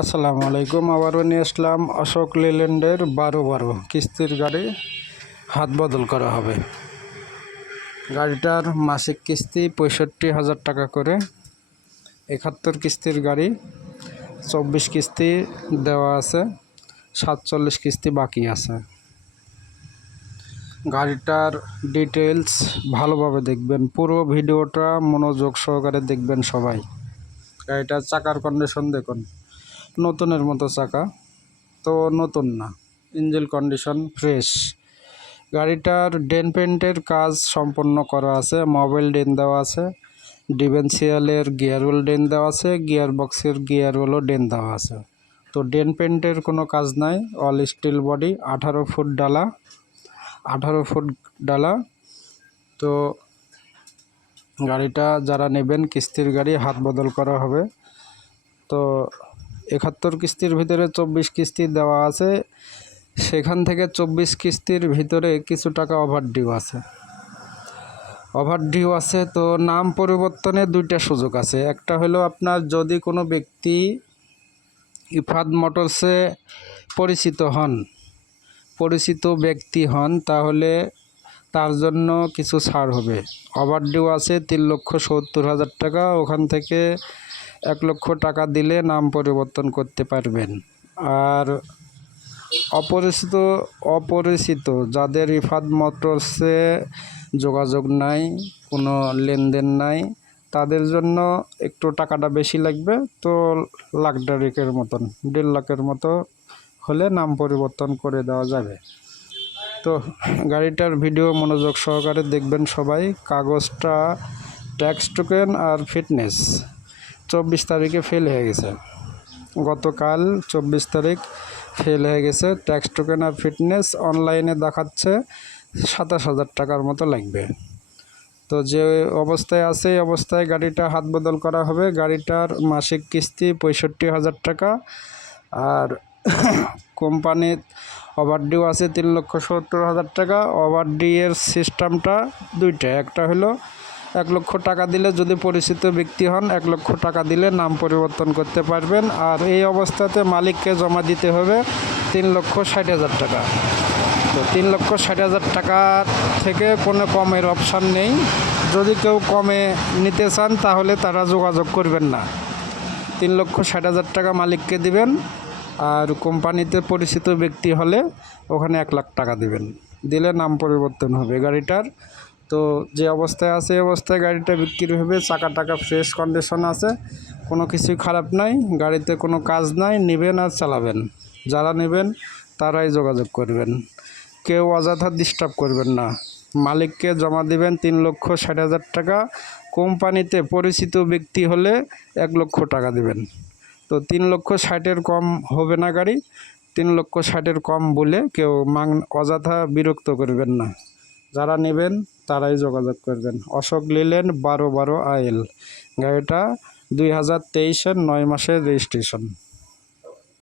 আসসালামু আলাইকুম। আবারও নিয়ে আসলাম অশোক লেল্যান্ডের 12 কিস্তির গাড়ি হাত বদল করা হবে। গাড়িটার মাসিক কিস্তি 65,000 টাকা করে। 71 কিস্তির গাড়ি, 24 কিস্তি দেওয়া আছে, 47 কিস্তি বাকি আছে। গাড়িটার ডিটেলস ভালোভাবে দেখবেন, পুরো ভিডিওটা মনোযোগ সহকারে দেখবেন সবাই। গাড়িটার চাকার কন্ডিশন দেখুন, নতুনের মতো চাকা, তো নতুন না, ইঞ্জিন কন্ডিশন ফ্রেশ। গাড়িটার ডেন পেন্টের কাজ সম্পন্ন করা আছে, মোবাইল ডেন দেওয়া আছে, ডিফারেন্সিয়ালের গিয়ার হুইল ডেন দেওয়া আছে, গিয়ার বক্সের গিয়ার হুইলও ডেন দেওয়া আছে। তো ডেন পেন্টের কোনো কাজ নাই, অল স্টিল বডি, 18 ফুট ডালা, 18 ফুট ডালা। তো গাড়িটা যারা নেবেন, কিস্তির গাড়ি হাত বদল করা হবে। তো 71 কিস্তির ভিতরে 24 কিস্তি দেওয়া আছে, সেখান থেকে 24 কিস্তির ভিতরে কিছু টাকা ওভারডিউ আছে। তো নাম পরিবর্তনের দুইটা সুযোগ আছে। একটা হলো আপনার যদি কোনো ব্যক্তি ইফাদ মোটরসে পরিচিত ব্যক্তি হন, তাহলে তার জন্য কিছু ছাড় হবে। ওভারডিউ আছে 3,70,000 টাকা, ওখান থেকে 1 লক্ষ টাকা দিলে নাম পরিবর্তন করতে পারবেন। আর অপরিচিত যাদের ইফাদ মোটরসে যোগাযোগ নাই, কোনো লেনদেন নাই, তাদের জন্য একটু টাকাটা বেশি লাগবে। তো লাখডারিকের মতন 1.5 লাখের মতো হলে নাম পরিবর্তন করে দেওয়া যাবে। তো গাড়িটার ভিডিও মনোযোগ সহকারে দেখবেন সবাই। কাগজটা ট্যাক্স টোকেন আর ফিটনেস 24 তারিখে ফেল হয়ে গেছে, গতকাল 24 তারিখ ফেল হয়ে গেছে। ট্যাক্স টোকেন আর ফিটনেস অনলাইনে দেখাচ্ছে 27,000 টাকার মতো লাগবে। তো যে অবস্থায় আছে এই অবস্থায় গাড়িটা হাত বদল করা হবে। গাড়িটার মাসিক কিস্তি 65,000 টাকা, আর কোম্পানির ওভারডিউ আছে 3,70,000 টাকা। ওভারডিউয়ের সিস্টেমটা দুইটা, একটা হলো 1 লক্ষ টাকা দিলে, যদি পরিচিত ব্যক্তি হন 1 লক্ষ টাকা দিলে নাম পরিবর্তন করতে পারবেন। আর এই অবস্থাতে মালিককে জমা দিতে হবে 3,60,000 টাকা। তো 3,60,000 টাকার থেকে কোনো কমের অপশান নেই। যদি কেউ কমে নিতে চান তাহলে তারা যোগাযোগ করবেন না। 3,60,000 টাকা মালিককে দিবেন, আর কোম্পানিতে পরিচিত ব্যক্তি হলে ওখানে 1 লাখ টাকা দিবেন, দিলে নাম পরিবর্তন হবে গাড়িটার। তো যে অবস্থায় আছে এই অবস্থায় গাড়িটা বিক্রি হবে। চাকা টাকা ফ্রেশ কন্ডিশন আছে, কোনো কিছুই খারাপ নাই, গাড়িতে কোনো কাজ নাই। নেবেন আর চালাবেন, যারা নেবেন তারাই যোগাযোগ করবেন, কেউ অযথা ডিস্টার্ব করবেন না। মালিককে জমা দিবেন 3,60,000 টাকা, কোম্পানিতে পরিচিত ব্যক্তি হলে 1 লক্ষ টাকা দিবেন। তো 3,60,000-এর কম হবে না গাড়ি। 3,60,000-এর কম বলে কেউ অযথা বিরক্ত করবেন না। যারা নেবেন তারাই যোগাযোগ করবেন। অশোক লেল্যান্ড 12 AL, গাড়িটা 2023-এর 9 মাসের রেজিস্ট্রেশন।